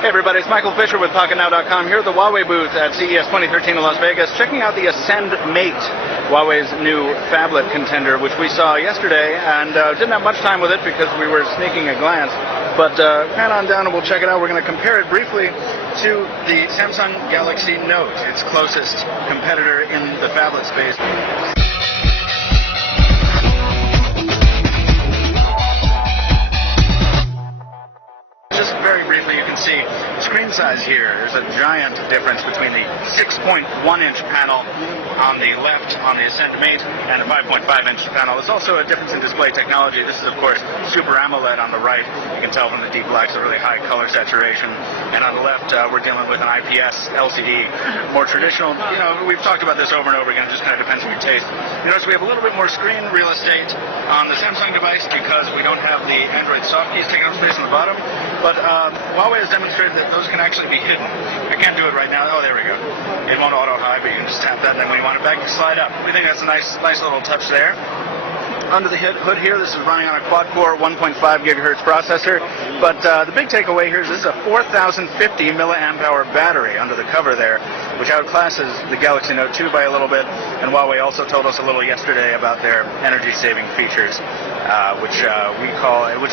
Hey everybody, it's Michael Fisher with PocketNow.com here at the Huawei booth at CES 2013 in Las Vegas, checking out the Ascend Mate, Huawei's new phablet contender, which we saw yesterday, and didn't have much time with it because we were sneaking a glance, but pan on down and we'll check it out. We're going to compare it briefly to the Samsung Galaxy Note, its closest competitor in the phablet space. Just very briefly, you can see screen size here. There's a giant difference between the 6.1-inch panel on the left on the Ascend Mate and a 5.5-inch panel. There's also a difference in display technology. This is, of course, Super AMOLED on the right. You can tell from the deep blacks a really high color saturation. And on the left, we're dealing with an IPS LCD. More traditional, we've talked about this over and over again. It just kind of depends on your taste. You notice we have a little bit more screen real estate on the Samsung device because we don't have the Android soft keys taking up space on the bottom. But Huawei has demonstrated that those can actually be hidden. I can't do it right now. Oh, there we go. It won't auto-hide, but you can just tap that, and then when you want it back, you slide up. We think that's a nice little touch there. Under the hood here, this is running on a quad-core 1.5 gigahertz processor, but the big takeaway here is this is a 4,050 milliamp hour battery under the cover there, which outclasses the Galaxy Note 2 by a little bit, and Huawei also told us a little yesterday about their energy-saving features, which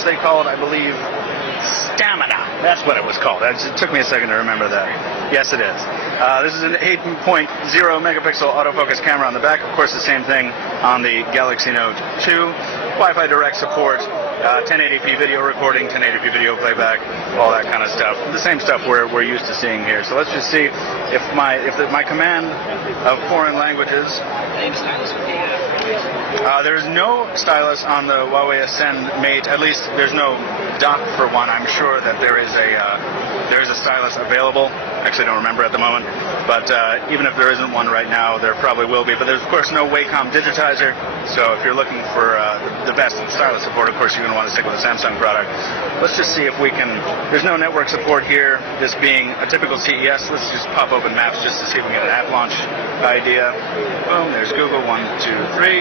they called, I believe, Stamina. That's what it was called. It took me a second to remember that. Yes, it is. This is an 8.0 megapixel autofocus camera on the back. Of course, the same thing on the Galaxy Note 2. Wi-Fi direct support, 1080p video recording, 1080p video playback, all that kind of stuff. The same stuff we're used to seeing here. So let's just see if my command of foreign languages. There's no stylus on the Huawei Ascend Mate. At least there's no dock for one. I'm sure that there is a stylus available. Actually, I don't remember at the moment. But even if there isn't one right now, there probably will be. But there's, of course, no Wacom digitizer. So if you're looking for the best in stylus support, of course, you're going to want to stick with a Samsung product. Let's just see if we can. There's no network support here. This being a typical CES, let's just pop open Maps just to see if we can get an app launch idea. Boom, there's Google, 1, 2, 3.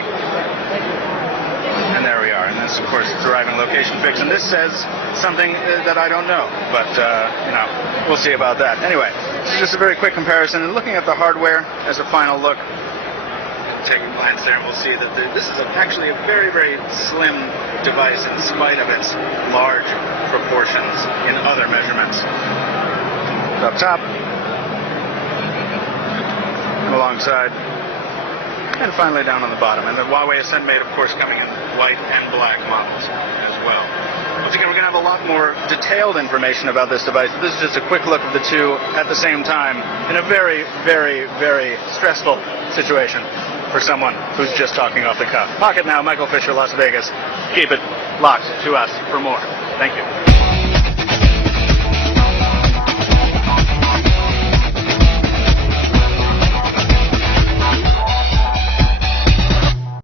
And there we are. And this, of course, is arriving location fix. And this says something that I don't know. But, we'll see about that. Anyway, this is just a very quick comparison. And looking at the hardware as a final look, take a glance there and we'll see that this is actually a very, very slim device in spite of its large proportions in other measurements. Up top, and alongside, and finally down on the bottom. And the Huawei Ascend Mate, of course, coming in white and black models as well. Once again, we're going to have a lot more detailed information about this device. This is just a quick look of the two at the same time in a very, very, very stressful situation for someone who's just talking off the cuff. Pocket Now, Michael Fisher, Las Vegas. Keep it locked to us for more. Thank you.